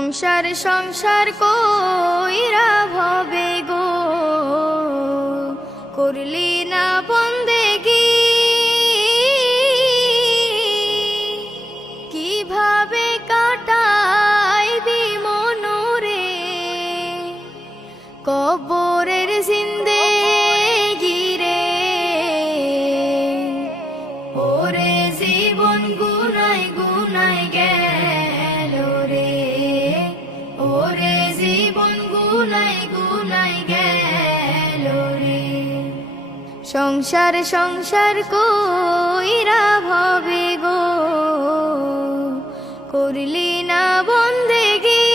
সংসার সংসার কইরা ভবে গো করলি না বন্দেগি কিভাবে কাটাইবি মনরে কবরের জিন্দেগি রে ওরে জীবন গুনাই গুনাই গেল রে ওরে জীবন গুনাই গুনাই গেল রে সংসার সংসার কইরা ভবে গো করলি না বন্দেগি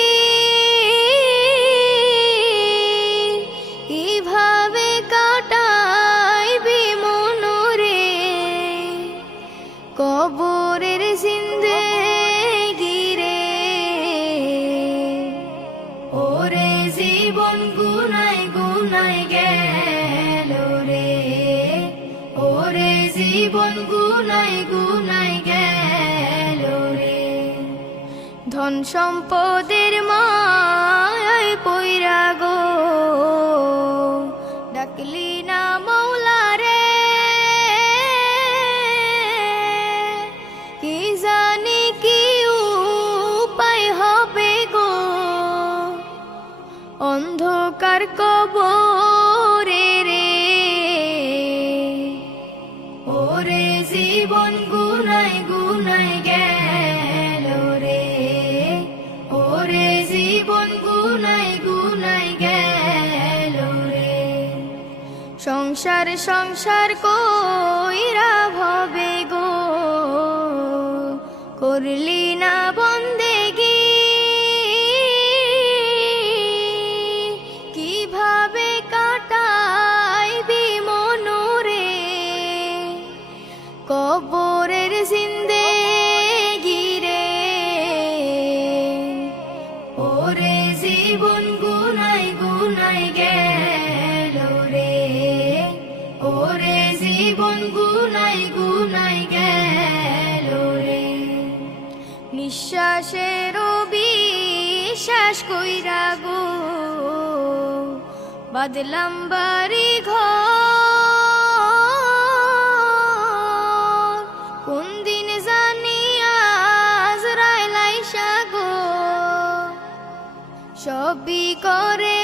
কিভাবে কাটাইবি মনরে কবরের জিন্দেগি রে ওরে জীবন গুনাই গুনাই গেল রে ওরে জীবন গুনাই গুনাই গেল রে ধন সম্পদের মায় পইরা গো ডাকলি না মৌলা রে কি জানি কি উপায় হবে গো অন্ধকার কবরে রে ওরে জীবন গুনাই গুনাই গেল রে ওরে জীবন গুনাই গুনাই গেল রে সংসার সংসার কইরা ভবে গো করলি না বন্দেগি কিভাবে কাটাইবি মনরে কবরের জিন্দেগি রে ওরে জীবন গুনাই গুনাই গেল রে ওরে জীবন গুনাই গুনাই গেল রে নিঃশ্বাসের বিশ্বাস কইরা গো বাদলাম বাড়ি ঘর কোন দিন জানি আজরাইল আইসা গো সবই করে